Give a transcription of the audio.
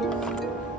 Thank you.